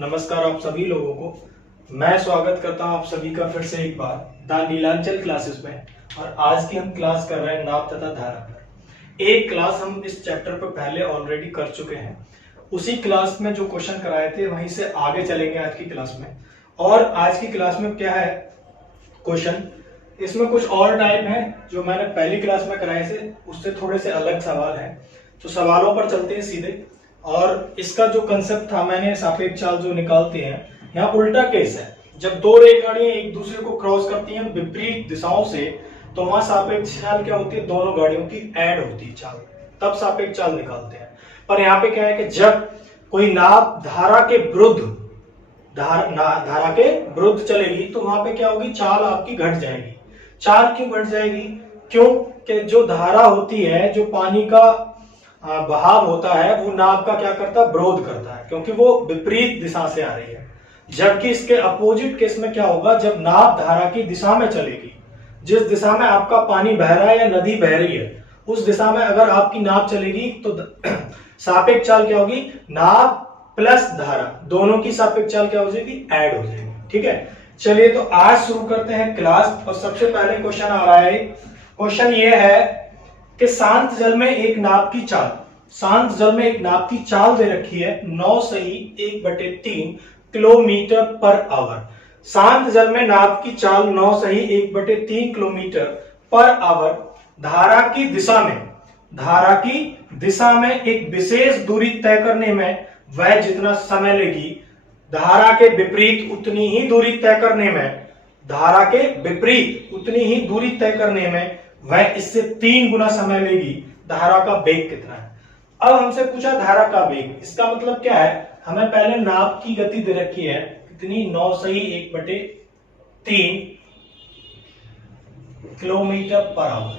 नमस्कार आप सभी लोगों को। मैं स्वागत करता हूं आप सभी का फिर से एक बार द नीलांचल क्लासेस में। और आज की हम क्लास कर रहे हैं नाप तथा धारा पर। एक क्लास हम इस चैप्टर पर पहले ऑलरेडी कर चुके हैं। उसी क्लास में जो क्वेश्चन कराए थे वहीं से आगे चलेंगे आज की क्लास में। और आज की क्लास में क्या है क्वेश्चन, इसमें कुछ और टाइप है जो मैंने पहली क्लास में कराए थे, उससे थोड़े से अलग सवाल है। तो सवालों पर चलते हैं सीधे। और इसका जो कंसेप्ट था, मैंने सापेक्ष चाल जो निकालते हैं, यहाँ उल्टा केस है। जब दो रेखाएं एक दूसरे को क्रॉस करती हैं विपरीत दिशाओं से, तो वहां सापेक्ष चाल क्या होती है, दोनों गाड़ियों की ऐड होती है चाल, तब सापेक्ष चाल निकालते हैं। पर यहाँ पे क्या है कि जब कोई नाप धारा के विरुद्ध धारा के विरुद्ध चलेगी तो वहां पे क्या होगी, चाल आपकी घट जाएगी। चाल क्यों घट जाएगी? क्यों कि जो धारा होती है, जो पानी का बहाव होता है, वो नाव का क्या करता है, विरोध करता है, क्योंकि वो विपरीत दिशा से आ रही है। जबकि इसके अपोजिट केस में क्या होगा, जब नाव धारा की दिशा में चलेगी, जिस दिशा में आपका पानी बह रहा है या नदी बह रही है, उस दिशा में अगर आपकी नाव चलेगी तो सापेक्ष चाल क्या होगी, नाव प्लस धारा दोनों की सापेक्ष चाल क्या हो जाएगी, ऐड हो जाएगी। ठीक है, चलिए तो आज शुरू करते हैं क्लास। और सबसे पहले क्वेश्चन आ रहा है, क्वेश्चन ये है कि शांत जल में एक नाव की चाल, शांत जल में एक नाव की चाल दे रखी है 9 सही 1/3 किलोमीटर पर आवर। शांत जल में नाव की चाल 9 सही 1/3 किलोमीटर पर आवर धारा की दिशा में एक विशेष दूरी तय करने में वह जितना समय लेगी, धारा के विपरीत उतनी ही दूरी तय करने में, धारा के विपरीत उतनी ही दूरी तय करने में वह इससे 3 गुना समय लेगी। धारा का वेग कितना है? अब हमसे पूछा धारा का वेग, इसका मतलब क्या है, हमें पहले नाव की गति दे रखी है कितनी, 9 सही 1/3 किलोमीटर पर आवर,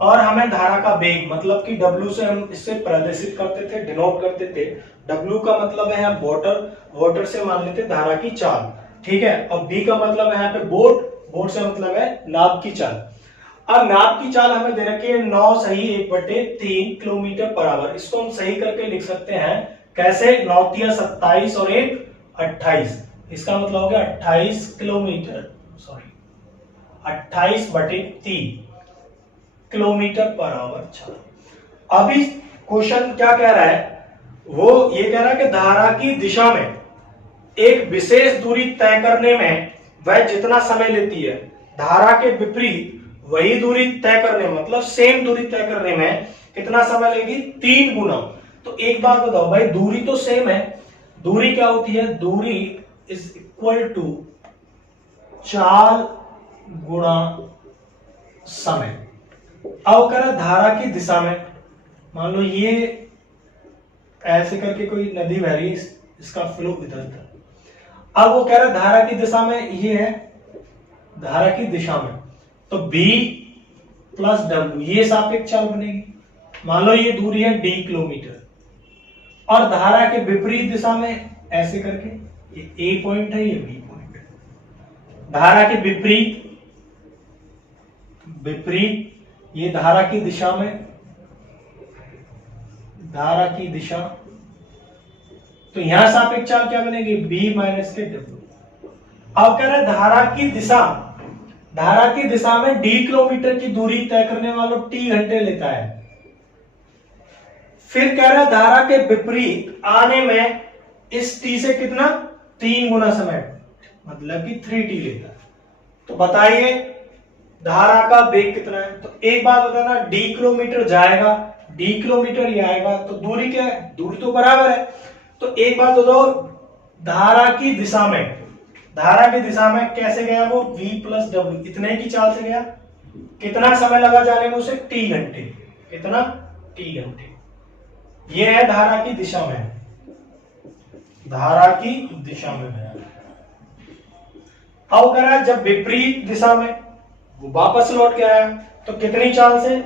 और हमें धारा का वेग मतलब कि W से हम इससे प्रदर्शित करते थे, डिनोट करते थे। W का मतलब है वाटर से मान लेते धारा की चाल, ठीक है। और B का मतलब है यहाँ पे बोट से मतलब है नाव की चाल। अब नाव की चाल हमें दे रखी है 9 सही 1/3 किलोमीटर पर आवर। इसको हम सही करके लिख सकते हैं, कैसे, 9 तिया 27 और 1 28। इसका मतलब हो गया 28 kilometre, sorry 28/3 kilometre per our चाल। अभी क्वेश्चन क्या कह रहा है, वो ये कह रहा है कि धारा की दिशा में एक विशेष दूरी तय करने में वह जितना समय लेती है, धारा के विपरीत वही दूरी तय करने में, मतलब सेम दूरी तय करने में कितना समय लेगी, 3 गुना। तो एक बात बताओ भाई, दूरी तो सेम है, दूरी क्या होती है, दूरी इज इक्वल टू चाल गुणा समय। अब कह धारा की दिशा में, मान लो ये ऐसे करके कोई नदी बह रही है, इसका फ्लो इधर था। अब वो कह रहा है धारा की दिशा में, ये है धारा की दिशा में, तो B प्लस W ये सापेक्ष चाल बनेगी। मान लो ये दूरी है D किलोमीटर, और धारा के विपरीत दिशा में ऐसे करके, ये A पॉइंट है, ये B पॉइंट है। धारा के विपरीत ये धारा की दिशा में, धारा की दिशा, तो यहां सापेक्ष चाल क्या बनेगी, B माइनस के W। अब कह रहे हैं धारा की दिशा में D किलोमीटर की दूरी तय करने वाला T घंटे लेता है। फिर कह रहा है धारा के विपरीत आने में इस T से कितना, 3 गुना समय, मतलब कि 3T लेता है। तो बताइए धारा का वेग कितना है? तो एक बात बताना, D किलोमीटर जाएगा, D किलोमीटर ही आएगा, तो दूरी क्या है, दूरी तो बराबर है। तो एक बात बताओ, धारा की दिशा में कैसे गया वो, V प्लस W, इतने की चाल से गया। कितना समय लगा जाने में उसे, T घंटे। कितना, T घंटे। ये है धारा की दिशा में, है। अब कह रहा है जब विपरीत दिशा में वो वापस लौट के आया, तो कितनी चाल से,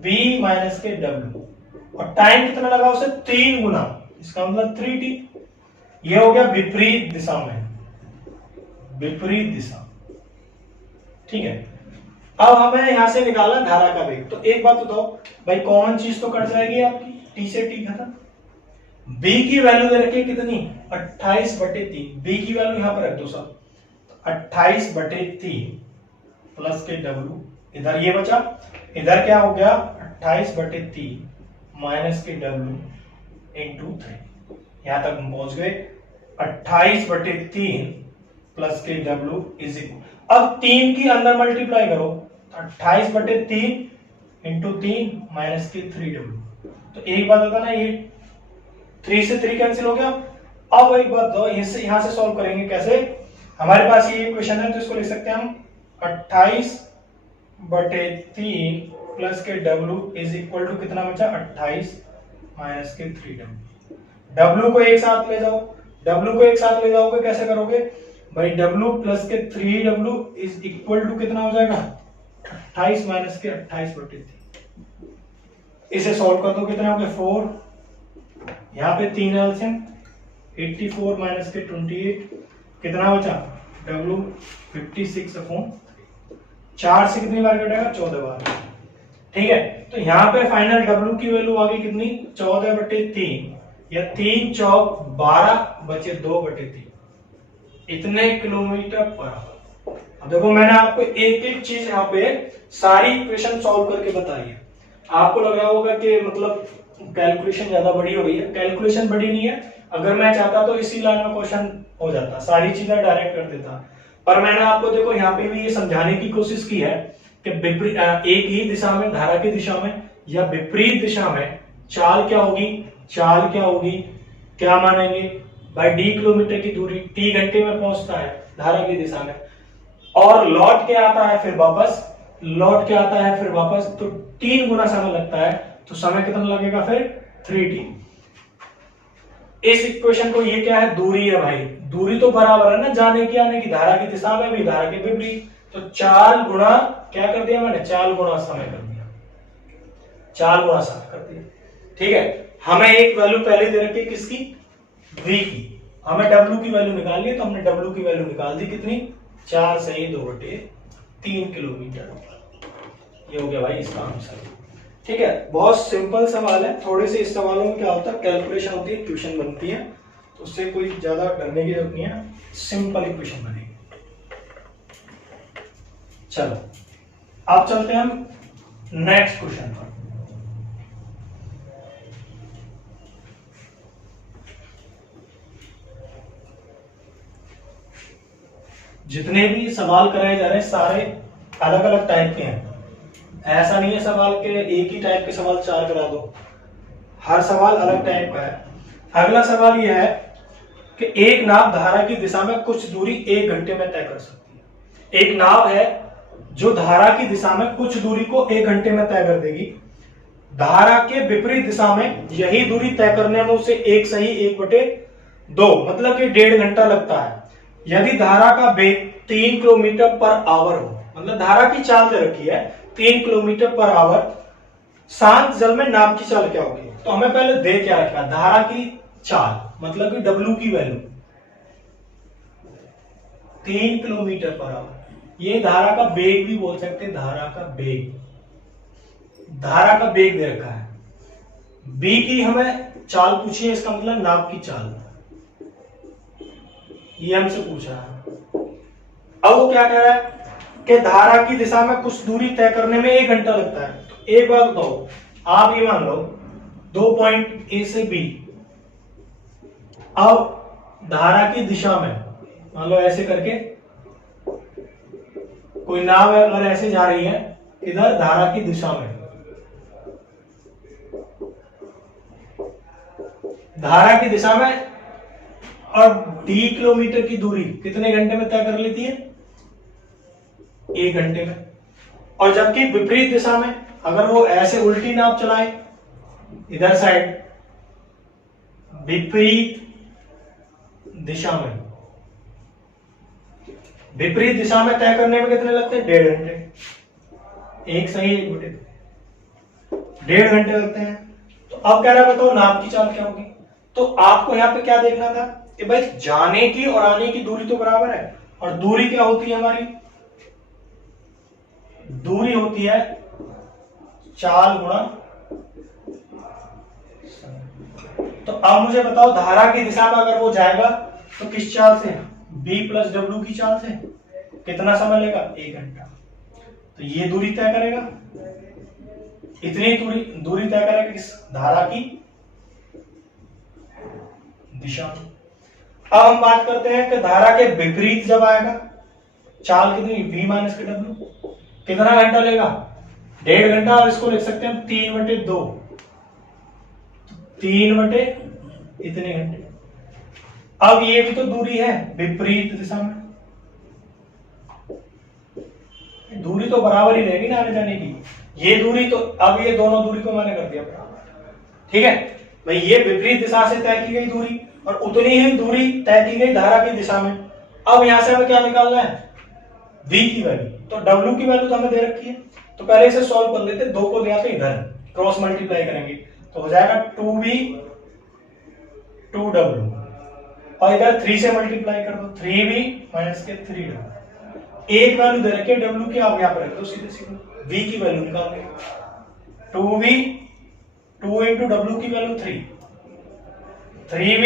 B माइनस के W, और टाइम कितना लगा उसे, 3 गुना, इसका मतलब 3T। ये हो गया विपरीत दिशा में, विपरीत दिशा, ठीक है। अब हमें यहां से निकालना धारा का वेग। तो एक बात बताओ भाई, कॉमन चीज तो कट जाएगी आपकी, T से T खत्म। बी की वैल्यू दे रखी है कितनी 28/3, बी की वैल्यू यहां पर रख दो सब, 28/3 प्लस के डब्ल्यू, इधर ये बचा, इधर क्या हो गया 28/3 माइनस के डब्ल्यू इंटू 3। यहां तक हम पहुंच गए 28/3 प्लस के डब्ल्यू इज इक्वल, अब 3 की अंदर मल्टीप्लाई करो, 28/3 इंटू 3 माइनस के 3W। तो एक बात होता ना, ये 3 से 3 कैंसिल हो गया। अब एक बात दो, यहां से सॉल्व करेंगे कैसे, हमारे पास ये इक्वेशन है तो इसको लिख सकते हैं हम 28/3 प्लस के W इज इक्वल टू कितना बचा 28 माइनस के 3W। W को एक साथ ले जाओ, W को एक साथ ले जाओगे कैसे करोगे भाई, W प्लस के 3W इज इक्वल टू कितना हो जाएगा 28 माइनस के 28/3। इसे सॉल्व कर दो, कितने हो गए 4, यहाँ पे 3 एलसीएम 84 माइनस के 28, कितना बचा W 56/4 से कितनी बार कटेगा 14 बार। ठीक है, तो यहाँ पे फाइनल W की वैल्यू आ गई कितनी 14/3 या 3 चौक 12 बचे 2/3, इतने किलोमीटर पर आवर। अब देखो मैंने आपको एक एक चीज यहाँ पे सारी इक्वेशन सॉल्व करके बताई है। आपको लग रहा होगा कि मतलब कैलकुलेशन ज्यादा बड़ी हो रही है, कैलकुलेशन बड़ी नहीं है, अगर मैं चाहता तो इसी लाइन में क्वेश्चन हो जाता, सारी चीजें डायरेक्ट कर देता, पर मैंने आपको देखो यहाँ पे भी ये समझाने की कोशिश की है कि एक ही दिशा में, धारा की दिशा में या विपरीत दिशा में चाल क्या होगी, चाल क्या होगी, क्या मानेंगे भाई d किलोमीटर की दूरी, t घंटे में पहुंचता है धारा की दिशा में, और लौट के आता है फिर वापस, लौट के आता है फिर वापस, तो 3 गुना समय लगता है, तो समय कितना लगेगा फिर 3t। इस इक्वेशन को, ये क्या है दूरी है भाई, दूरी तो बराबर है ना जाने की आने की, धारा की दिशा में भी धारा के विपरीत, तो 4 गुना क्या कर दिया मैंने, 4 गुना समय कर दिया, 4 गुना समय कर दिया। ठीक है, हमें एक वैल्यू पहले दे रखी है किसकी, v की, हमें w की वैल्यू निकालनी है, तो हमने w की वैल्यू निकाल दी कितनी 4 सही 2/3 किलोमीटर। ये हो गया भाई इसका आंसर। ठीक है, बहुत सिंपल सवाल है, थोड़े से इस सवालों में क्या होता है कैलकुलेशन होती है, ट्यूशन बनती है, तो उससे कोई ज्यादा डरने की जरूरत नहीं है, सिंपल इक्वेशन बनेगी। चलो अब चलते हैं हम नेक्स्ट क्वेश्चन पर। जितने भी सवाल कराए जा रहे हैं सारे अलग अलग टाइप के हैं, ऐसा नहीं है सवाल के एक ही टाइप के सवाल 4 करा दो, हर सवाल अलग टाइप का है। अगला सवाल यह है कि एक नाव धारा की दिशा में कुछ दूरी 1 घंटे में तय कर सकती है। एक नाव है जो धारा की दिशा में कुछ दूरी को 1 घंटे में तय कर देगी, धारा के विपरीत दिशा में यही दूरी तय करने में उसे 1 सही 1/2 मतलब कि 1.5 घंटा लगता है, यदि धारा का वेग 3 किलोमीटर पर आवर हो, मतलब धारा की चाल दे रखी है 3 किलोमीटर पर आवर, शांत जल में नाव की चाल क्या होगी। तो हमें पहले दे क्या रखा, धारा की चाल मतलब कि W की वैल्यू 3 किलोमीटर पर आवर, ये धारा का वेग भी बोल सकते हैं, धारा का वेग, धारा का वेग दे रखा है। B की हमें चाल पूछी है, इसका मतलब नाव की चाल, ये हमसे पूछा है। अब वो क्या कह रहा है कि धारा की दिशा में कुछ दूरी तय करने में 1 घंटा लगता है। तो एक बात बताओ, आप ये मान लो 2 पॉइंट A से B, अब धारा की दिशा में मान लो ऐसे करके कोई नाव है, अगर ऐसे जा रही है इधर धारा की दिशा में, धारा की दिशा में, और d किलोमीटर की दूरी कितने घंटे में तय कर लेती है 1 घंटे में। और जबकि विपरीत दिशा में अगर वो ऐसे उल्टी नाव चलाए इधर साइड, विपरीत दिशा में, विपरीत दिशा में तय करने में कितने लगते हैं 1.5 घंटे, 1 सही 1/2 घंटे लगते हैं। तो अब कह रहा बताओ नाव की चाल क्या होगी। तो आपको यहां पे क्या देखना था कि भाई जाने की और आने की दूरी तो बराबर है, और दूरी क्या होती है हमारी, दूरी होती है चाल गुणा समय। तो अब मुझे बताओ धारा की दिशा में अगर वो जाएगा तो किस चाल से, b प्लस डब्ल्यू की चाल से। कितना समय लेगा, 1 घंटा। तो ये दूरी तय करेगा, इतनी दूरी तय करेगा किस धारा की दिशा में। अब हम बात करते हैं कि धारा के विपरीत जब आएगा, चाल कितनी, v माइनस के डब्ल्यू, कितना घंटा लेगा, 1.5 घंटा। और इसको लिख सकते हैं हम 3/2, 3 इतने घंटे। अब ये भी तो दूरी है विपरीत दिशा में, दूरी तो बराबर ही रहेगी ना आने जाने की। ये दूरी तो, अब ये दोनों दूरी को मैंने कर दिया बराबर, ठीक है भाई। ये विपरीत दिशा से तय की गई दूरी और उतनी ही दूरी तय की गई धारा की दिशा में। अब यहां से हमें क्या निकालना है, v की वैल्यू। तो w की वैल्यू तो हमें दे रखी है, तो पहले इसे सॉल्व कर लेते। 2 को दिया तो इधर क्रॉस मल्टीप्लाई करेंगे तो हो जाएगा 2v 2w, और इधर 3 से मल्टीप्लाई कर दो, 3v माइनस के 3w। एक वैल्यू दे रखी है w की, आप यहां पर रख दो सीधे सीधे, v की वैल्यू निकाल देंगे। 2v 2 इंटू डब्ल्यू की वैल्यू 3, 3v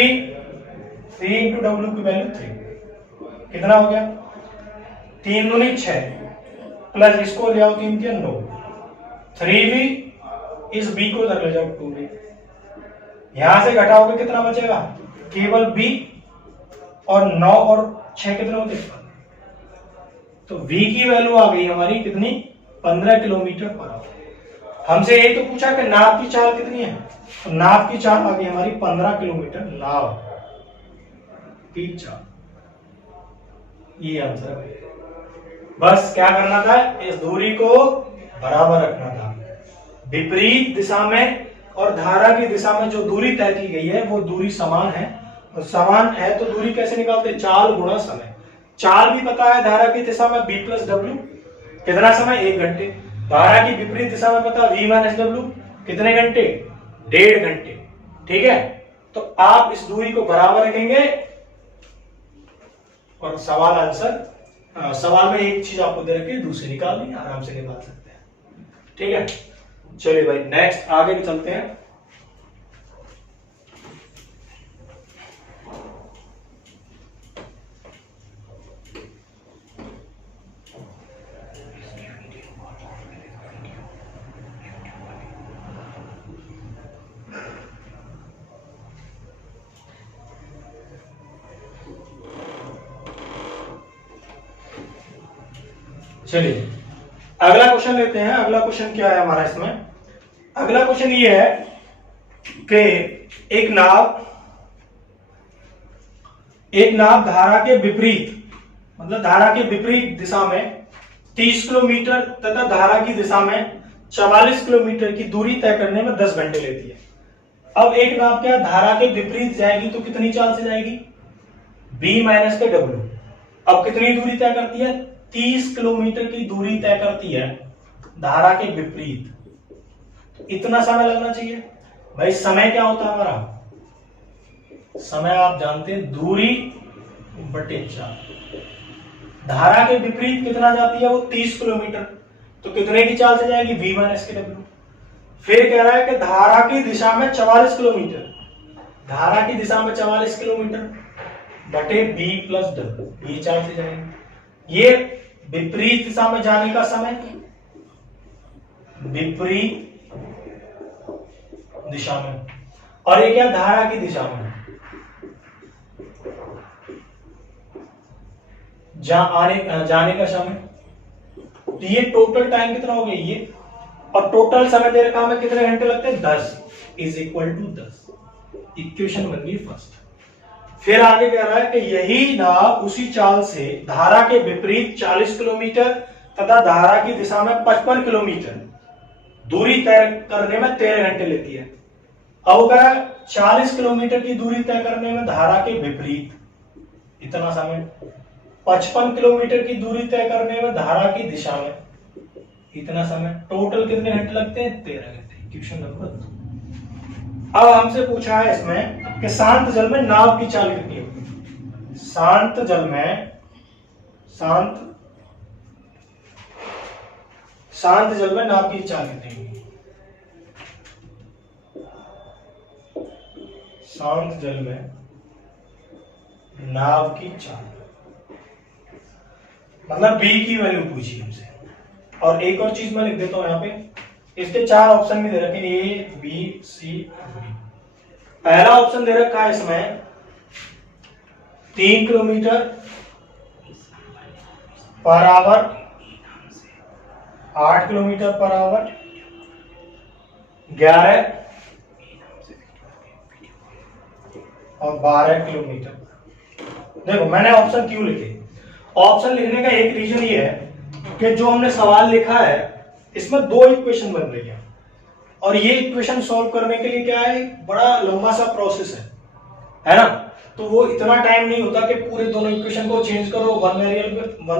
3 इंटू डब्ल्यू की वैल्यू 3, कितना हो गया, 3 दूनी 6 प्लस इसको ले आओ 3 के 9, 3v इस b को इधर ले जाओ 2v, यहां से घटाओगे कितना बचेगा, केवल b, और 9 और 6 कितने होते, तो v की वैल्यू आ गई हमारी कितनी, 15 किलोमीटर पर आवर। हमसे यही तो पूछा कि नाव की चाल कितनी है, तो नाव की चाल आ गई हमारी 15 किलोमीटर नाव की चाल। ये आंसर है। बस क्या करना था, इस दूरी को बराबर रखना था। विपरीत दिशा में और धारा की दिशा में जो दूरी तय की गई है वो दूरी समान है, और समान है तो दूरी कैसे निकालते, चाल गुणा समय। चाल भी पता है धारा की दिशा में b प्लस डब्ल्यू, कितना समय, 1 घंटे। धारा की विपरीत दिशा में पता v माइनस डब्ल्यू, कितने घंटे, 1.5 घंटे, ठीक है। तो आप इस दूरी को बराबर रखेंगे और सवाल आंसर, सवाल में एक चीज आपको दे रखी, दूसरी निकाल दी, आराम से निकाल सकते हैं, ठीक है। चलिए भाई नेक्स्ट आगे चलते हैं। चलिए अगला क्वेश्चन लेते हैं। अगला क्वेश्चन क्या है हमारा इसमें, अगला क्वेश्चन ये है कि एक नाव धारा के विपरीत, मतलब धारा के विपरीत दिशा में 30 किलोमीटर तथा धारा की दिशा में 44 किलोमीटर की दूरी तय करने में 10 घंटे लेती है। अब एक नाव क्या धारा के विपरीत जाएगी तो कितनी चाल से जाएगी, b माइनस के डब्ल्यू। अब कितनी दूरी तय करती है, 30 किलोमीटर की दूरी तय करती है धारा के विपरीत। तो इतना समय लगना चाहिए भाई। समय क्या होता है हमारा, समय आप जानते हैं दूरी बटे चाल। धारा के विपरीत कितना जाती है वो 30 किलोमीटर, तो कितने की चाल से जाएगी, v माइनस के डब्ल्यू। फिर कह रहा है कि धारा की दिशा में 44 किलोमीटर, धारा की दिशा में 44 किलोमीटर बटे b प्लस डब्ल्यू, ये चाल से जाएगी। ये विपरीत दिशा में जाने का समय, विपरीत दिशा में, और ये क्या धारा की दिशा में, जाने का समय। तो ये टोटल टाइम कितना हो गया ये, और टोटल समय दे रखा हमें कितने घंटे लगते हैं, 10 इज इक्वल टू 10। इक्वेशन बन गई फर्स्ट। फिर आगे कह रहा है कि यही नाव उसी चाल से धारा के विपरीत 40 किलोमीटर तथा धारा की दिशा में 55 किलोमीटर दूरी तय करने में 13 घंटे लेती है। अब अगर 40 किलोमीटर की दूरी तय करने में धारा के विपरीत इतना समय, 55 किलोमीटर की दूरी तय करने में धारा की दिशा में इतना समय, टोटल कितने घंटे लगते हैं, 13 घंटे। Question number 2। अब हमसे पूछा है इसमें कि शांत जल में नाव की चाल कितनी होगी। शांत जल में नाव की चाल कितनी होगी। शांत जल में नाव की चाल, मतलब बी की वैल्यू पूछी हमसे। और एक और चीज मैं लिख देता हूं यहाँ पे, इसके 4 ऑप्शन भी दे रखे, ए बी सी डी। पहला ऑप्शन दे रखा है इसमें 3 kilometre per our, 8 kilometre per our, 11 और 12 किलोमीटर। देखो मैंने ऑप्शन क्यों लिखे, ऑप्शन लिखने का एक रीजन ये है कि जो हमने सवाल लिखा है इसमें 2 इक्वेशन बन रही है, और ये इक्वेशन सॉल्व करने के लिए क्या है, बड़ा लंबा सा प्रोसेस है ना। तो वो इतना टाइम नहीं होता कि पूरे दोनों इक्वेशन को चेंज करो वन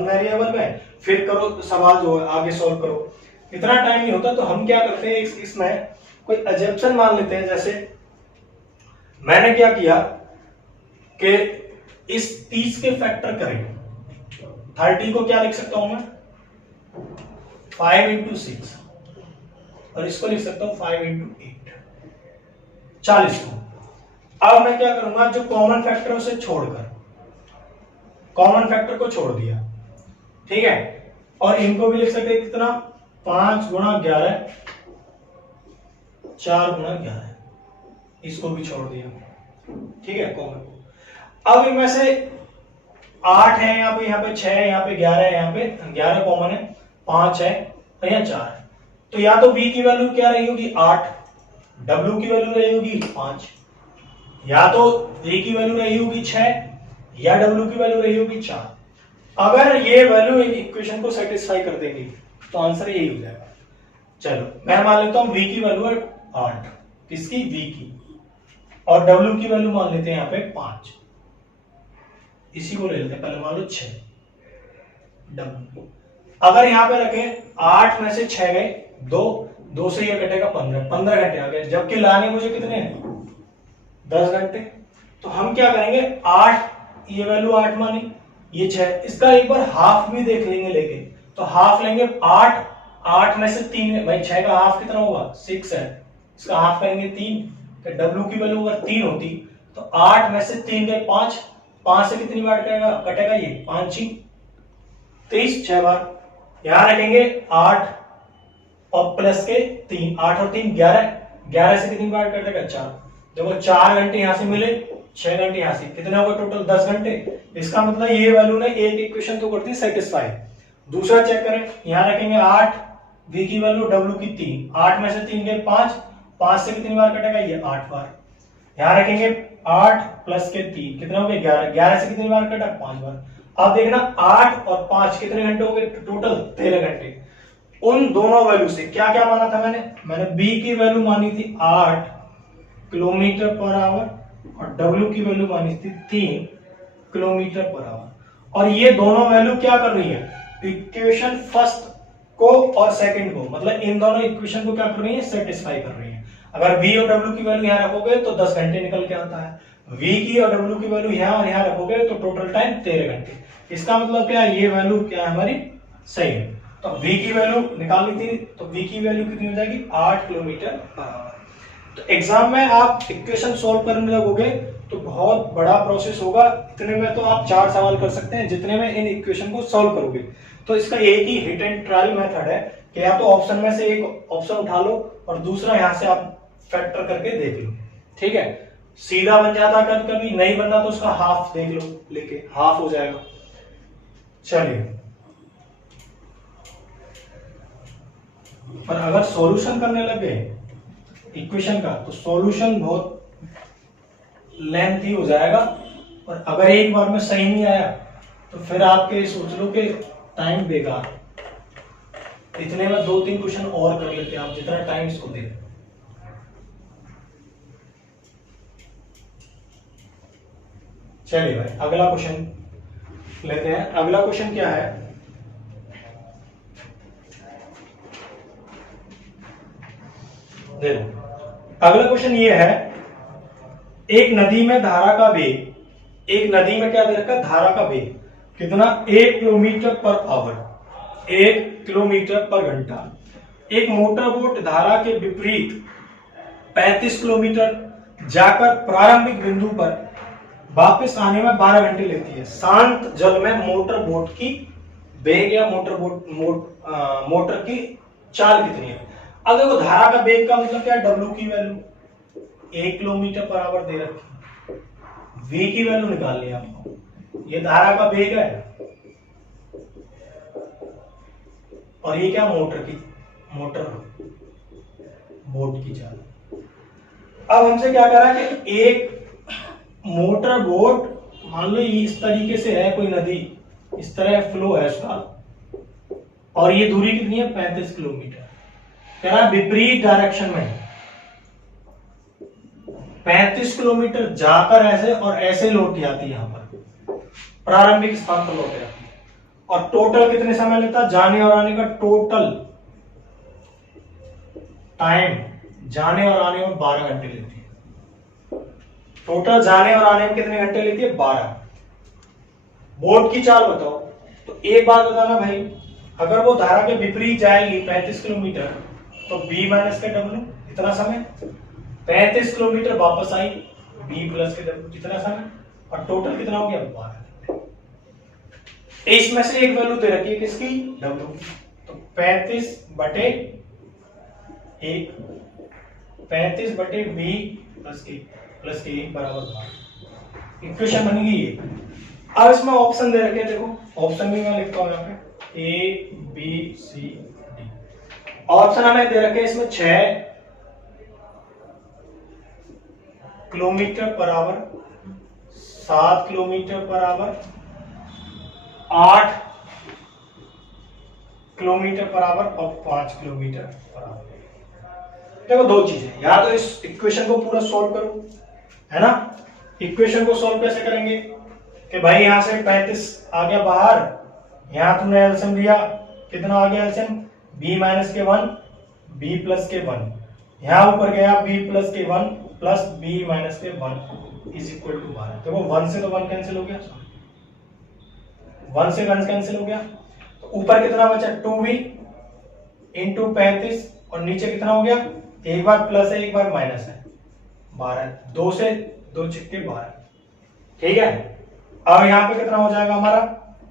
वेरिएबल में, फिर करो सवाल जो है आगे सॉल्व करो, इतना टाइम नहीं होता। तो हम क्या करते हैं, इसमें कोई अजम्पशन मान लेते हैं। जैसे मैंने क्या किया कि इस 30 के फैक्टर करें, 30 को क्या लिख सकता हूं मैं, 5 इंटू 6, और इसको लिख सकता हूं 5 इंटू 8, 40 को। अब मैं क्या करूंगा, जो कॉमन फैक्टर है उसे छोड़कर, कॉमन फैक्टर को छोड़ दिया, ठीक है। और इनको भी लिख सकते हैं कितना, 5 गुणा 11, 4 गुणा 11, इसको भी छोड़ दिया, ठीक है, कॉमन को। अब इनमें से 8 है यहाँ पे 6 है, यहाँ पे 11 है, यहाँ पे 11 कॉमन है, 5 है और यहाँ 4 है। तो या तो v की वैल्यू क्या रही होगी 8, w की वैल्यू रही होगी 5, या तो v की वैल्यू रही होगी 6 या w की वैल्यू रही होगी 4। अगर ये वैल्यू इन इक्वेशन को सेटिस्फाई कर देंगी तो आंसर यही हो जाएगा। चलो मैं मान लेता हूं v की वैल्यू है 8, किसकी, v की, और w की वैल्यू मान लेते हैं यहाँ पे 5, इसी को ले लेते हैं, पहले मान लो 6 w। अगर यहाँ पे रखे 8 में से 6 गए 2 से ये कटेगा 15 घंटे आ गए, जबकि लाने मुझे कितने हैं 10 घंटे। तो हम क्या करेंगे, 8, ये वैल्यू 8 मानी, ये 6, इसका एक बार हाफ भी देख लेंगे लेके, तो हाफ लेंगे 8 में से 3, भाई 6 का हाफ कितना होगा 6 है, इसका हाफ करेंगे 3, तो w की वैल्यू अगर 3 होती तो 8 में से 3 गए 5 से कितनी बार कटेगा ये 5 ही 23, 6 बार। यहां रखेंगे 8 और प्लस के 3, 8 और 3 11 से कितनी बार कटेगा 4, देखो 4 घंटे यहां से मिले, 6 घंटे यहां से, कितने हो गए टोटल 10 घंटे। इसका मतलब ये वैल्यू ने एक इक्वेशन तो करती है सेटिस्फाई। दूसरा चेक करें, यहां रखेंगे 8, v की वैल्यू w की 3, 8 में से 3 गए 5 से कितनी बार कटेगा ये 8 बार। यहां रखेंगे 8 प्लस के 3, कितना हो गया 11 से कितनी बार कटा 5 बार। अब देखना 8 और 5 कितने घंटे हो गए टोटल 13 घंटे। उन दोनों वैल्यू से क्या क्या माना था मैंने b की वैल्यू मानी थी 8 किलोमीटर पर आवर और w की वैल्यू मानी थी 3 किलोमीटर पर आवर। और ये दोनों वैल्यू क्या कर रही है, इक्वेशन फर्स्ट को और सेकंड को, मतलब इन दोनों इक्वेशन को क्या कर रही है, सेटिस्फाई कर रही है। अगर v और w की वैल्यू यहाँ रखोगे तो 10 घंटे निकल के आता है, v की और w की वैल्यू यहाँ और यहाँ रखोगे तो टोटल टाइम 13 घंटे। इसका मतलब क्या है, ये वैल्यू क्या है हमारी सही है। तो v की वैल्यू निकालनी थी, तो v की वैल्यू कितनी हो जाएगी 8 किलोमीटर पर आवर। तो एग्जाम में आप इक्वेशन सॉल्व करने लगोगे तो बहुत बड़ा प्रोसेस होगा, इतने में तो आप 4 सवाल कर सकते हैं जितने में इन इक्वेशन को सॉल्व करोगे। तो इसका एक ही हिट एंड ट्रायल मेथड है कि या तो ऑप्शन में से एक ऑप्शन उठा लो और दूसरा यहां से आप फैक्टर करके देख लो, ठीक है। सीधा बन जाता है, कभी नहीं बनना तो उसका हाफ देख लो, लेके हाफ हो जाएगा। चलिए, पर अगर सॉल्यूशन करने लगे इक्वेशन का तो सॉल्यूशन बहुत लेंथी हो जाएगा, और अगर एक बार में सही नहीं आया तो फिर आपके सोच लो कि टाइम बेकार। इतने में 2-3 क्वेश्चन और कर लेते हैं आप, जितना टाइम इसको दे। चलिए भाई अगला क्वेश्चन लेते हैं। अगला क्वेश्चन क्या है, देखो अगला क्वेश्चन ये है, एक नदी में धारा का वेग, एक नदी में क्या दे रखा है धारा का वेग कितना 1 किलोमीटर पर आवर, 1 किलोमीटर पर घंटा। एक मोटर बोट धारा के विपरीत 35 किलोमीटर जाकर प्रारंभिक बिंदु पर वापस आने में 12 घंटे लेती है। शांत जल में मोटर बोट की वेग या मोटर की चाल कितनी है? अब देखो धारा का वेग का मतलब क्या है? W की वैल्यू 1 किलोमीटर पर आवर दे रखी है, V की वैल्यू निकालनी है आपको। ये धारा का वेग है और ये क्या? मोटर बोट की चाल। अब हमसे क्या कह रहा है कि एक मोटर बोट मान लो इस तरीके से है, कोई नदी इस तरह फ्लो है उसका, और ये दूरी कितनी है? 35 किलोमीटर। कह रहा है विपरीत डायरेक्शन में 35 किलोमीटर जाकर ऐसे और ऐसे लौट जाती है, यहां पर प्रारंभिक स्थान पर लौट जाती है। और टोटल कितने समय लेता है? जाने और आने का टोटल टाइम जाने और आने में 12 घंटे लेती है। टोटल जाने और आने में कितने घंटे लेती है? 12। बोट की चाल बताओ। तो एक बात बताना भाई, अगर वो धारा के विपरीत जाएगी 35 किलोमीटर तो b माइनस के w इतना समय, 35 किलोमीटर वापस आई b प्लस के w कितना समय, और टोटल कितना हो गया? 12। इसमें से एक वैल्यू दे रखी है किसकी? w की। तो 35 बटे 1, 35 बटे b प्लस के 1 बराबर 12। इक्वेशन बन गई ये। अब इसमें ऑप्शन दे रखे हैं, देखो ऑप्शन भी मैं लिखता हूं यहाँ पे A B C D। Option हमें दे रखे हैं इसमें 6 kilometre per our, 7 kilometre per our, 8 kilometre per our और 5 किलोमीटर पर आवर। देखो दो चीजें, या तो इस इक्वेशन को पूरा सॉल्व करो, है ना। इक्वेशन को सॉल्व कैसे करेंगे कि भाई यहां से 35 आ गया बाहर, यहां तुमने एलसीएम लिया, कितना आ गया एलसीएम? b माइनस के 1 b प्लस के 1, यहां ऊपर गया b प्लस के 1 प्लस b माइनस के 1 इज इक्वल टू 12। देखो 1 से तो 1 कैंसिल हो गया, 1 से 1 कैंसिल हो गया, तो ऊपर कितना बचा? 2b इंटू 35 और नीचे कितना हो गया? एक बार प्लस है एक बार माइनस है, 12। 2 से 2 छिक्के 12, ठीक है। अब यहां पे कितना हो जाएगा हमारा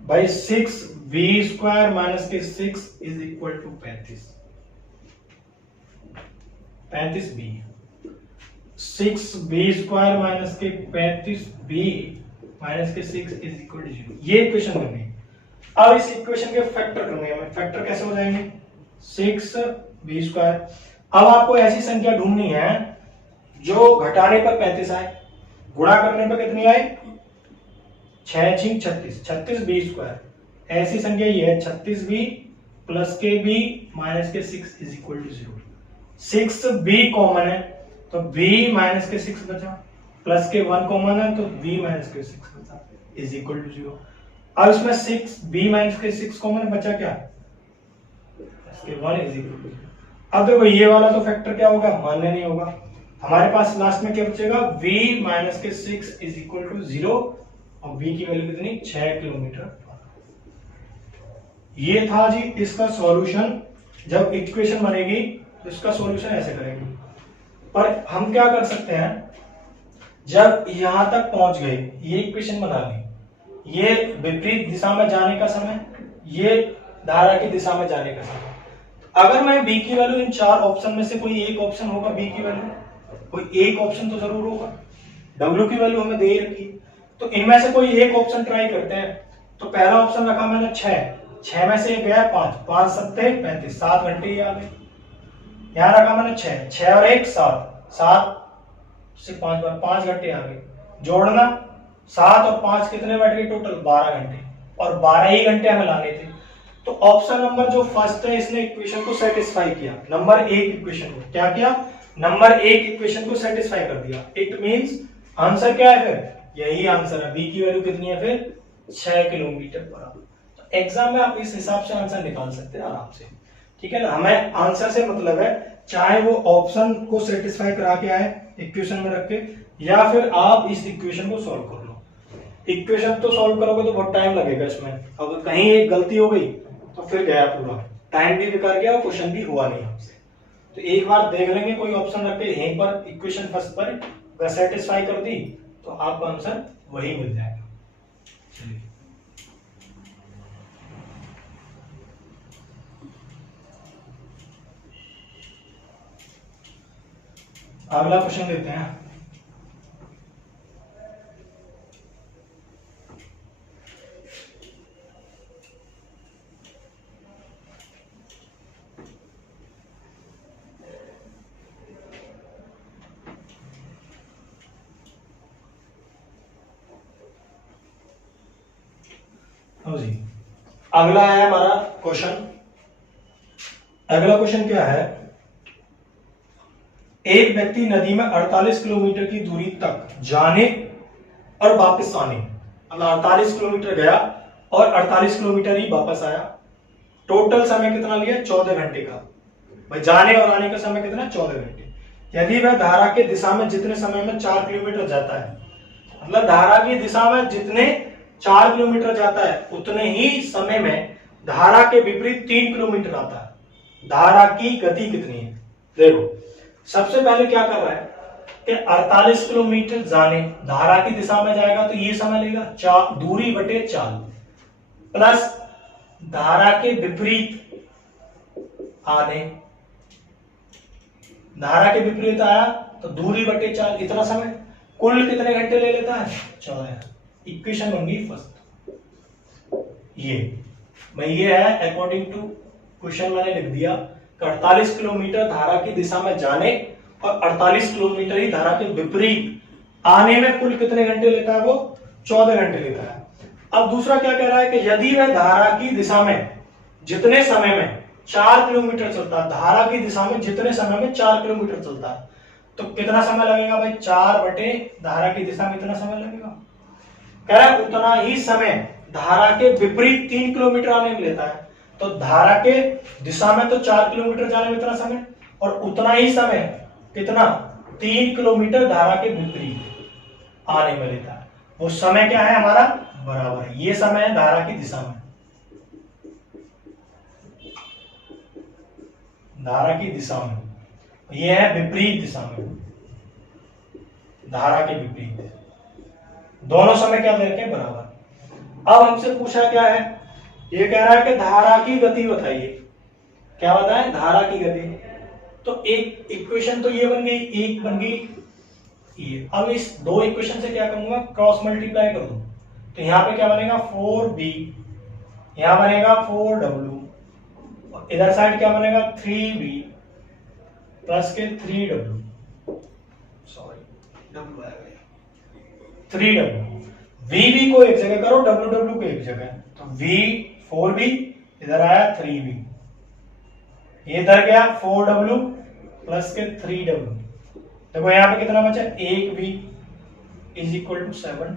भाई? 6b स्क्वायर माइनस के 6 is equal to 35b। 6b square minus के 35b माइनस के 6 इज इक्वल टू 0। ये इक्वेशन बन गई। अब इस इक्वेशन के फैक्टर करने हैं, फैक्टर कैसे हो जाएंगे? 6b square. अब आपको ऐसी संख्या ढूंढनी है जो घटाने पर 35 आए, गुणा करने पर कितनी आए? 6 6 36, 36b स्क्वायर। ऐसी संख्या ये है 36b प्लस के b माइनस के 6 is equal to 0। 6b common है तो b माइनस के 6 बचा, प्लस के 1 कॉमन है तो b माइनस के 6 बचा इज इक्वल टू 0। अब इसमें 6b माइनस के 6 कॉमन बचा क्या? प्लस के 1 इज इक्वल टू 0। अब देखो ये वाला तो फैक्टर क्या होगा? मान्य नहीं होगा। हमारे पास लास्ट में क्या बचेगा? v माइनस के 6 इज इक्वल टू 0 और v की वैल्यू कितनी? 6 किलोमीटर। ये था जी इसका सॉल्यूशन। जब इक्वेशन बनेगी तो इसका सॉल्यूशन ऐसे करेंगे। पर हम क्या कर सकते हैं, जब यहां तक पहुंच गए, ये इक्वेशन बना ली, ये विपरीत दिशा में जाने का समय, ये धारा की दिशा में जाने का समय। अगर मैं b की वैल्यू इन 4 ऑप्शन में से कोई एक ऑप्शन होगा, b की वैल्यू कोई एक ऑप्शन तो जरूर होगा। w की वैल्यू हमें दे ही रखी, तो इनमें से कोई एक ऑप्शन ट्राई करते हैं। तो पहला ऑप्शन रखा मैंने 6 में से एक गया 5, 5 सत्ते 35, 7 घंटे ही आ गए। यहां रखा मैंने 6 और 1 7, 7 से 5 बार 5 घंटे आ गए। जोड़ना 7 और 5 कितने बैठ गए टोटल? 12 घंटे, और 12 ही घंटे हमें लाने थे। तो ऑप्शन नंबर जो फर्स्ट है इसने इक्वेशन को सेटिस्फाई किया। नंबर 1 इक्वेशन को क्या किया? नंबर 1 इक्वेशन को सेटिस्फाई कर दिया। इट मींस आंसर क्या है फिर? यही आंसर है। b की वैल्यू कितनी है फिर? 6 किलोमीटर पर आवर। तो एग्जाम में आप इस हिसाब से आंसर निकाल सकते हैं आराम से, ठीक है ना। हमें आंसर से मतलब है चाहे वो ऑप्शन को सेटिस्फाई करा के आए इक्वेशन में रख के, या फिर आप इस इक्वेशन को सॉल्व कर लो। इक्वेशन तो सॉल्व करोगे तो बहुत टाइम लगेगा इसमें, अगर कहीं एक गलती हो गई तो फिर गया पूरा, टाइम भी बेकार गया और क्वेश्चन भी हुआ नहीं हमसे। तो एक बार देख लेंगे कोई ऑप्शन रख के यहीं पर इक्वेशन फर्स्ट पर अगर सेटिस्फाई कर दी तो आपका आंसर वही मिल जाएगा। चलिए अगला क्वेश्चन लेते हैं। जी अगला है हमारा क्वेश्चन। अगला क्वेश्चन क्या है, एक व्यक्ति नदी में 48 किलोमीटर की दूरी तक जाने और वापस आने, मतलब 48 किलोमीटर गया और 48 किलोमीटर ही वापस आया। टोटल समय कितना लिया? 14 घंटे का। भाई जाने और आने का समय कितना? 14 घंटे। यदि वह धारा के दिशा में जितने समय में 4 किलोमीटर जाता है, मतलब धारा की दिशा में जितने 4 किलोमीटर जाता है उतने ही समय में धारा के विपरीत 3 किलोमीटर आता है। धारा की गति कितनी है? देखो सबसे पहले क्या कर रहा है कि 48 किलोमीटर जाने, धारा की दिशा में जाएगा तो ये समय लेगा दूरी बटे 4 प्लस धारा के विपरीत आने, धारा के विपरीत आया तो दूरी बटे 4, इतना समय। कुल कितने घंटे ले लेता है? 14। इक्वेशन होंगी फर्स्ट ये भाई, ये है अकॉर्डिंग टू क्वेश्चन मैंने लिख दिया। 48 किलोमीटर धारा की दिशा में जाने और 48 किलोमीटर ही धारा के विपरीत आने में कुल कितने घंटे लेता है? वो 14 घंटे लेता है। अब दूसरा क्या कह रहा है कि यदि वह धारा की दिशा में जितने समय में 4 किलोमीटर चलता है, धारा की दिशा में जितने समय में 4 किलोमीटर चलता है तो कितना समय लगेगा भाई? 4 बटे धारा की दिशा में इतना समय लगेगा। कह रहा है उतना ही समय धारा के विपरीत 3 किलोमीटर आने में लेता है, तो धारा के दिशा में तो 4 किलोमीटर जाने में इतना समय और उतना ही समय कितना? 3 किलोमीटर धारा के विपरीत आने में लेता है। वो समय क्या है हमारा? बराबर है। ये समय है धारा की दिशा में, धारा की दिशा में, ये है विपरीत दिशा में, धारा के विपरीत। दोनों समय क्या दे रखे हैं? बराबर। अब हमसे पूछा क्या है, ये कह रहा है कि धारा की गति बताइए। क्या बताएं? धारा की गति। तो एक इक्वेशन तो ये बन गई, एक बन गई ये। अब इस दो इक्वेशन से क्या करूंगा? क्रॉस मल्टीप्लाई कर दूं तो यहां पे क्या बनेगा? 4b, यहां बनेगा 4w और इधर साइड क्या बनेगा? 3b प्लस के 3w, सॉरी w आएगा 3w। v को एक जगह करो, w को एक जगह, तो v 4b इधर आया 3b, ये इधर गया 4w प्लस के 3w। देखो यहां पे कितना बचा? 1v is equal to 7।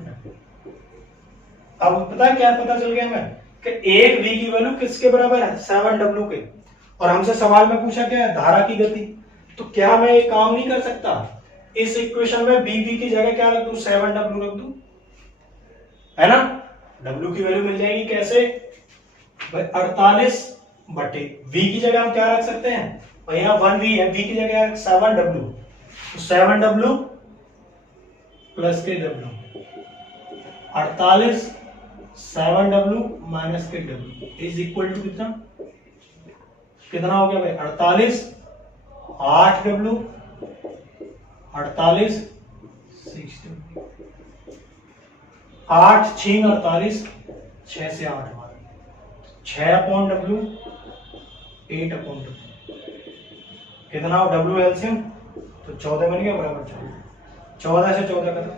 अब पता है क्या पता चल गया हमें कि 1v की वैल्यू किसके बराबर है? 7w के। और हमसे सवाल में पूछा क्या है? धारा की गति। तो क्या मैं एक काम नहीं कर सकता? इस इक्वेशन में bv की जगह क्या रख दूं? 7w रख दूं, है ना? w की वैल्यू मिल जाएगी कैसे भाई? 48 बटे v की जगह हम क्या रख सकते हैं भाई? यहाँ 1v है, v की जगह 7w, तो 7w प्लस के w, 48 7w माइनस के w इज इक्वल टू कितना? कितना हो गया भाई? 48 8w 48 6w, 8 6 48, 6 से 8 6 अपॉन w 8 अपॉन w, कितना हो w एलसीएम? तो 14 बन गया, बराबर 14 से 14 खत्म।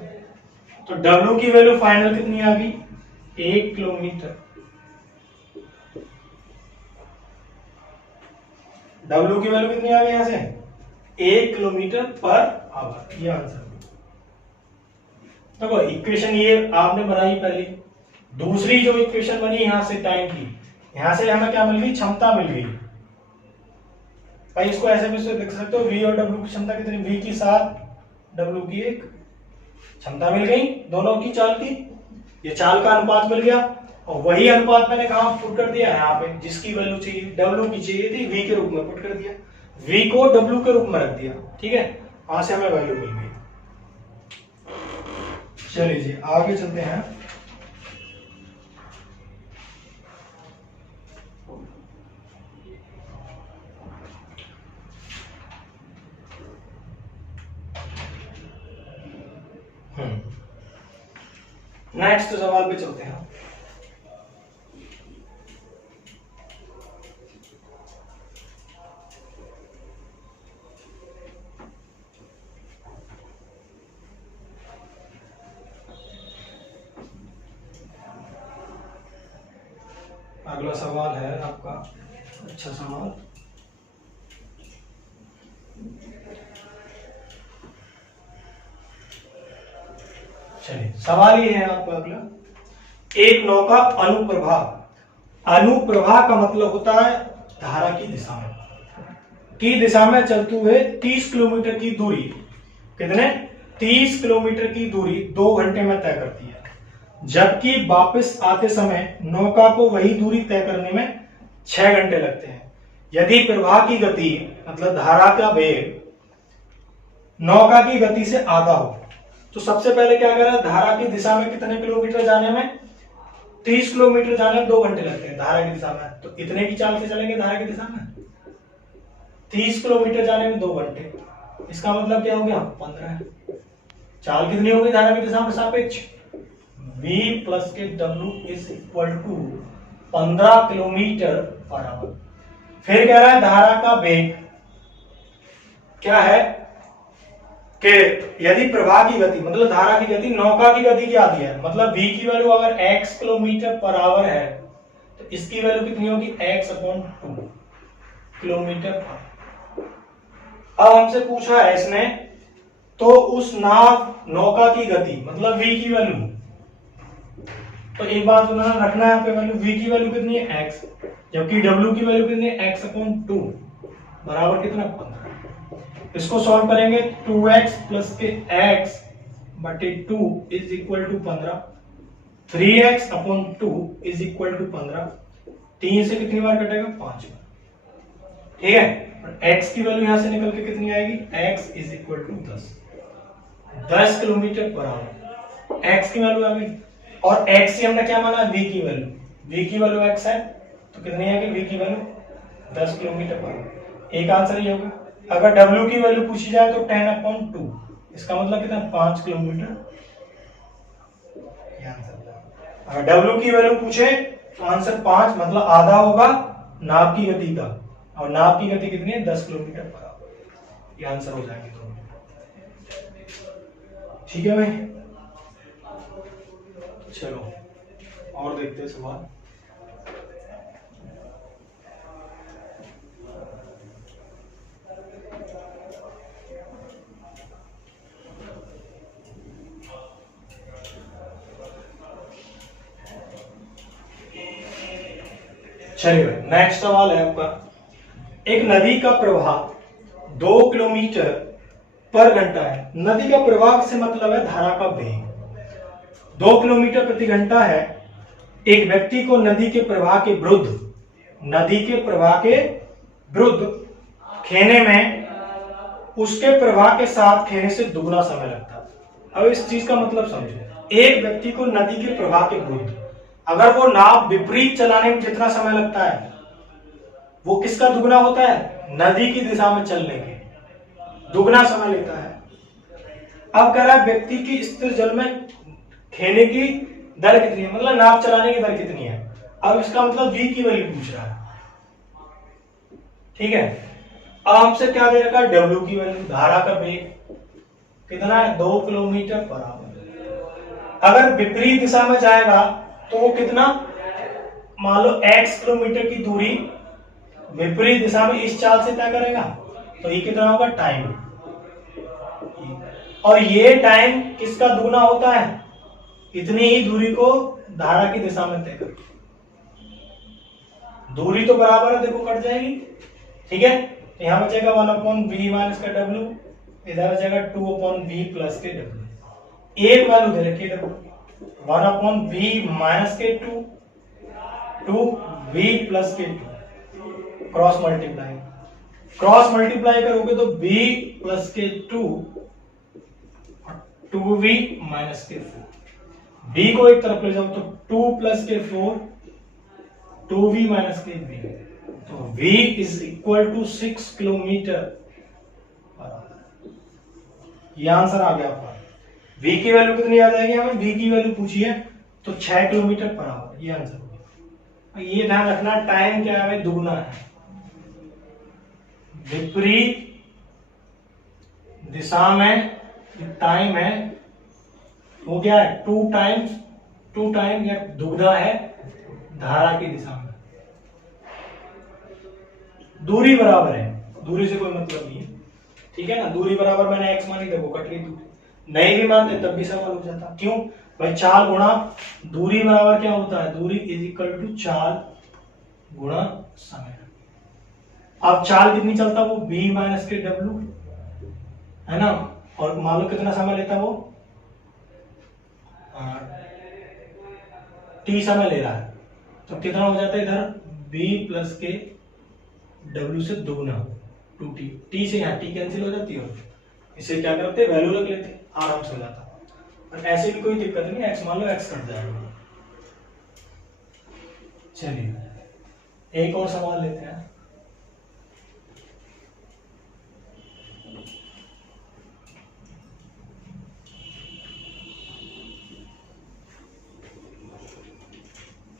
तो w की वैल्यू फाइनल कितनी आ गई? 1 किलोमीटर। w की वैल्यू कितनी आ गई यहां से? 1 किलोमीटर पर आवर, ये आंसर। देखो इक्वेशन ये आपने बनाई पहले। दूसरी जो इक्वेशन बनी यहां से टाइम की, यहां से हमें क्या मिल गई? क्षमता मिल गई भाई। इसको ऐसे भी लिख सकते हो, v और w की क्षमता कितनी? v की 7 w की 1, क्षमता मिल गई दोनों की चाल की। ये चाल का अनुपात मिल गया और वही अनुपात मैंने कहां पुट कर दिया? यहाँ पे। जिसकी वैल्यू चाहिए w की चाहिए थी, v के रूप में पुट कर दिया, v को w के रूप में रख दिया, ठीक है? वहां से हमें वैल्यू मिल गई। चलिए जी आगे चलते हैं। नेक्स्ट सवाल पे चलते हैं। अगला सवाल है आपका अच्छा सवाल। चलिए सवाल ये है आपका अगला, एक नौका अनुप्रवाह, अनुप्रवाह का मतलब होता है धारा की दिशा में चलते हुए 30 किलोमीटर की दूरी, कितने 30 किलोमीटर की दूरी 2 घंटे में तय करती है, जबकि वापस आते समय नौका को वही दूरी तय करने में 6 घंटे लगते हैं। यदि प्रवाह की गति मतलब धारा का वेग नौका की गति से आधा हो, तो सबसे पहले क्या करें, धारा की दिशा में कितने किलोमीटर जाने में 30 किलोमीटर जाने में 2 घंटे लगते हैं धारा की दिशा में, तो इतने की चाल से चलेंगे धारा की दिशा में 30 किलोमीटर जाने में 2 घंटे, इसका मतलब क्या हो गया 15। चाल कितनी होगी धारा की दिशा में सापेक्ष, v प्लस के w is equal to 15 kilometre per hour. फिर कह रहा है धारा का वेग क्या है कि यदि प्रवाह की गति मतलब धारा की गति नौका की गति क्या दी है, मतलब v की वैल्यू अगर x किलोमीटर पर आवर है तो इसकी वैल्यू कितनी होगी x अपॉन 2 किलोमीटर पर। अब हमसे पूछा है इसने, तो उस नाव नौका की गति मतलब v की वैल्यू, तो एक बात उन्होंने रखना है यहाँ पे वैल्यू, v की वैल्यू कितनी है x, जबकि w की वैल्यू कितनी है x अपॉन 2 बराबर कितना 15। इसको सॉल्व करेंगे 2x प्लस के x बटे 2 is equal to 15, 3x upon 2 is equal to 15, 3 से कितनी बार कटेगा 5 बार, ठीक है। और x की वैल्यू यहां से निकल के कितनी आएगी, x is equal to 10 kilometre per hour, x की वैल्यू आ गई। और x से हमने क्या माना, v की वैल्यू, v की वैल्यू x है तो कितनी आएगी v की वैल्यू 10 किलोमीटर पर आवर। एक आंसर ये होगा। अगर w की वैल्यू पूछी जाए तो 10 अपॉन 2, इसका मतलब कितना 5 किलोमीटर, ये आंसर। अगर w की वैल्यू पूछे तो आंसर 5 मतलब आधा होगा नाव की गति का, और नाव की गति कितनी है 10 किलोमीटर पर आवर, ये आंसर हो जाएंगे दोनों। ठीक है भाई, चलो और देखते हैं सवाल। चलिए नेक्स्ट सवाल है आपका, एक नदी का प्रवाह 2 किलोमीटर पर घंटा है। नदी का प्रवाह से मतलब है धारा का वेग 2 किलोमीटर प्रति घंटा है। एक व्यक्ति को नदी के प्रवाह के विरुद्ध खेने में उसके प्रवाह के साथ खेने से दुगना समय लगता है। अब इस चीज का मतलब समझो, एक व्यक्ति को नदी के प्रवाह के विरुद्ध, अगर वो नाव विपरीत चलाने में जितना समय लगता है वो किसका दुगना होता है, नदी की दिशा में चलने के दुगना समय लेता है। अब कह रहा है व्यक्ति की स्थिर जल में खेने की दर कितनी है, मतलब नाव चलाने की दर कितनी है। अब इसका मतलब v की वैल्यू पूछ रहा है, ठीक है। अब हमसे क्या दे रखा है, w की वैल्यू, धारा का वेग कितना है 2 किलोमीटर पर आवर। अगर विपरीत दिशा में जाएगा तो वो कितना, मान लो x किलोमीटर की दूरी विपरीत दिशा में इस चाल से तय करेगा, तो ये कितना होगा टाइम, और ये टाइम किसका दुगना होता है, इतनी ही दूरी को धारा की दिशा में तय करेगा। दूरी तो बराबर है, देखो कट जाएगी, ठीक है। तो यहां बचेगा 1 अपॉन वी माइनस का w, इधर बचेगा 2 अपॉन वी प्लस के w। एक वैल्यू दे रखी है w, 1 अपॉन वी माइनस के 2 वी प्लस के 2, क्रॉस मल्टीप्लाई करोगे तो v प्लस के 2 2v माइनस के 4। b को एक तरफ ले जाओ तो 2 प्लस के 4 2v माइनस के v, तो v is equal to 6 kilometre. ये आंसर आ गया आपका। v की वैल्यू कितनी आ जाएगी, हमें v की वैल्यू पूछी है तो 6 किलोमीटर पर आवर, ये आंसर हो गया। ये ध्यान रखना टाइम क्या है, दुगना है। विपरीत दिशा में टाइम है वो क्या है, 2 टाइम या दुगना है धारा की दिशा में। दूरी बराबर है, दूरी से कोई मतलब नहीं है, ठीक है ना। दूरी बराबर मैंने x मानी, देखो कट गई दूरी। नहीं भी मानते तब भी सवाल हो जाता। क्यों भाई, चाल गुणा दूरी बराबर क्या होता है, दूरी इज इक्वल टू चाल गुणा समय। अब चाल कितनी चलता है वो b माइनस के w है ना, और मान लो कितना समय लेता है वो t समय ले रहा है, तो कितना हो जाता है इधर b प्लस के w से दोगुना 2t। t से यहाँ t कैंसिल हो जाती है, इसे क्या करते हैं वैल्यू रख लेते, आराम से हो जाता। और ऐसे भी कोई दिक्कत नहीं, x मान लो x कट जाएगा। चलिए एक और सवाल लेते हैं।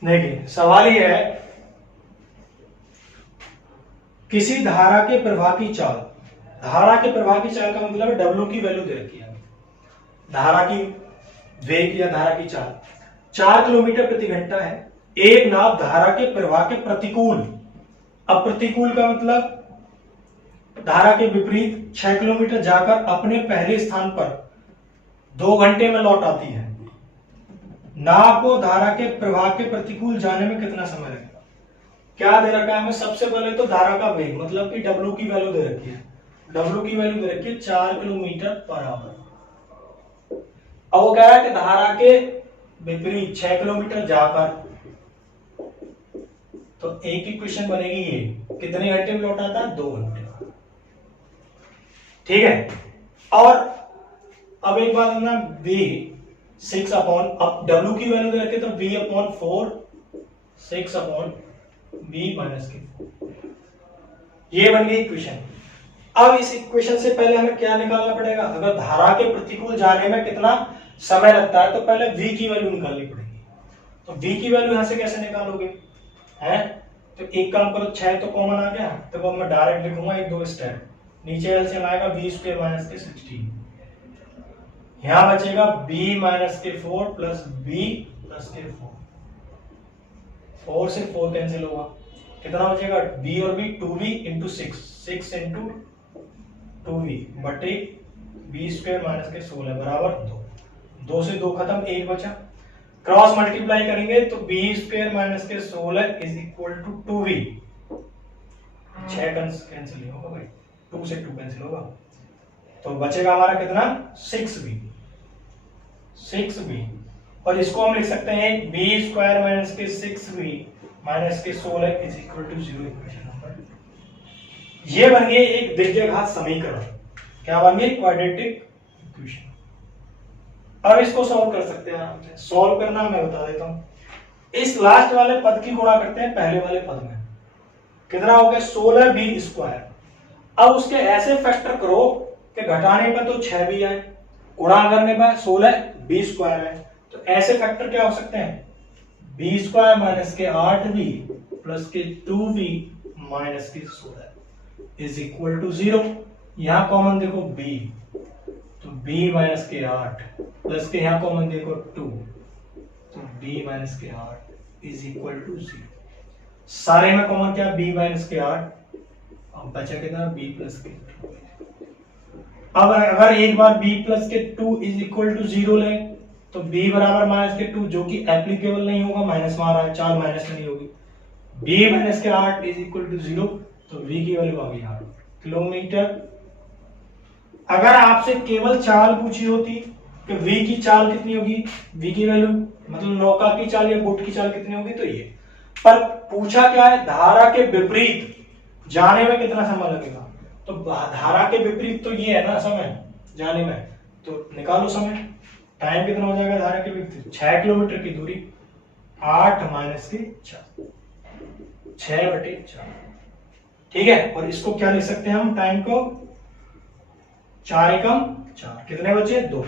देखिए सवाल ये है, किसी धारा के प्रवाह की चाल, धारा के प्रवाह की चाल का मतलब है W की वैल्यू दे रखी है, धारा की वेग या धारा की चाल 4 किलोमीटर प्रति घंटा है। एक नाव धारा के प्रवाह के प्रतिकूल, अब प्रतिकूल का मतलब धारा के विपरीत 6 किलोमीटर जाकर अपने पहले स्थान पर 2 घंटे में लौट आती है। नाव को धारा के प्रवाह के प्रतिकूल जाने में कितना समय लगेगा। क्या दे रखा है हमें, सबसे पहले तो धारा का वेग मतलब कि W की वैल्यू दे रखी है, W की वैल्यू दे रखी है 4 किलोमीटर पर आवर। अब वो कह रहा है कि धारा के विपरीत 6 किलोमीटर जाकर, तो एक इक्वेशन बनेगी ये, कितने घंटे में लौट आता है, 2 घंटे, ठीक है। और अब एक बात ना, v 6 अपॉन, अब W की वैल्यू दे रखे तो v upon 4 6 upon v minus के 4, ये बन गई इक्वेशन। अब इस इक्वेशन से पहले हमें क्या निकालना पड़ेगा, अगर धारा के प्रतिकूल जाने में कितना समय लगता है तो पहले v की वैल्यू निकालनी पड़ेगी। तो v की वैल्यू यहां से कैसे निकालोगे है, तो एक काम करो, 6 तो कॉमन आ गया, तो अब मैं डायरेक्ट लिखूंगा 1-2 स्टेप, नीचे एलसीएम आएगा v स्क्वायर माइनस के 16, यहां बचेगा b माइनस के 4 प्लस b प्लस के 4, 4 से 4 कैंसिल होगा, कितना बचेगा b और b 2v into 6 into 2v बटे b स्क्वायर माइनस के 16 बराबर 2 से 2 खत्म, 1 बचा, क्रॉस मल्टीप्लाई करेंगे तो b स्क्वायर माइनस के 16 is equal to 2v, 6 cancel होगा भाई, 2 से 2 कैंसिल होगा, तो बचेगा हमारा कितना 6v, और इसको हम लिख सकते हैं b स्क्वायर माइनस के 6v माइनस के 16 is equal to 0। Equation number, ये बन गई एक द्विघात समीकरण, क्या बन गई, क्वाड्रेटिक इक्वेशन। अब इसको सॉल्व कर सकते हैं आराम से, सॉल्व करना मैं बता देता हूं। इस लास्ट वाले पद की गुणा करते हैं पहले वाले पद में, कितना हो गया 16b स्क्वायर। अब उसके ऐसे फैक्टर करो कि घटाने पर तो 6b आए, गुणा करने पर 16b स्क्वायर है, तो ऐसे फैक्टर क्या हो सकते हैं, b स्क्वायर माइनस के 8b प्लस के 2b माइनस के 16 इज इक्वल टू 0। यहां कॉमन देखो b, तो b माइनस के 8 प्लस के यहां कॉमन देखो 2, तो b माइनस के 8 इज इक्वल टू 0। सारे में कॉमन क्या, b माइनस के 8, अब बचा कितना b प्लस के 2। अब अगर एक बार b प्लस के 2 इज इक्वल टू 0 लें तो b बराबर माइनस के 2, जो कि एप्लीकेबल नहीं होगा, माइनस में आ रहा है, 4 माइनस में नहीं होगी, b माइनस के 8 इज इक्वल टू 0, तो v की वैल्यू आ गई 8 किलोमीटर। अगर आपसे केवल चाल पूछी होती कि v की चाल कितनी होगी, v की वैल्यू मतलब नौका की चाल या बोट की चाल कितनी होगी, तो ये, पर पूछा क्या है, धारा के विपरीत जाने में कितना समय लगेगा, तो धारा के विपरीत तो ये है ना समय जाने में, तो निकालो समय, टाइम कितना हो जाएगा धारा की विपरीत, 6 किलोमीटर की दूरी 8 माइनस की 4, 6/4। ठीक है, और इसको क्या लिख सकते हैं हम, टाइम को 4 एकम 4, कितने बचे 2,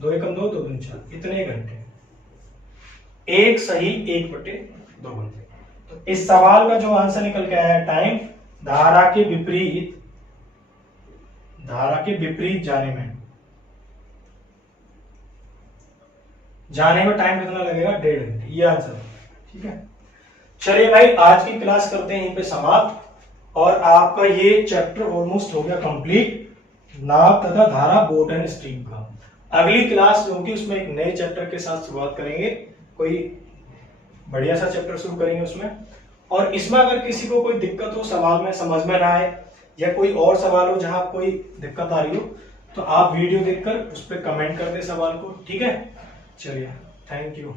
2 एकम 2, 2 दूनी 4, इतने घंटे, एक सही 1/2 घंटे। तो इस सवाल का जो आंसर निकल के आया है, टाइम धारा के विपरीत जाने में टाइम कितना लगेगा, 1.5 घंटे, ये आंसर है। ठीक है, चलिए भाई आज की क्लास करते हैं यहीं पे समाप्त, और आपका ये चैप्टर ऑलमोस्ट हो गया कंप्लीट, नाप तथा धारा बोट एंड स्ट्रीम का। अगली क्लास होगी उसमें एक नए चैप्टर के साथ शुरुआत करेंगे, कोई बढ़िया सा चैप्टर शुरू करेंगे उसमें। और इसमें अगर किसी को कोई दिक्कत हो, सवाल में समझ में ना आए, या कोई और सवाल हो जहां कोई दिक्कत आ रही हो, तो आप वीडियो देखकर उस पर कमेंट कर दे सवाल को। ठीक है, चलिए, थैंक यू।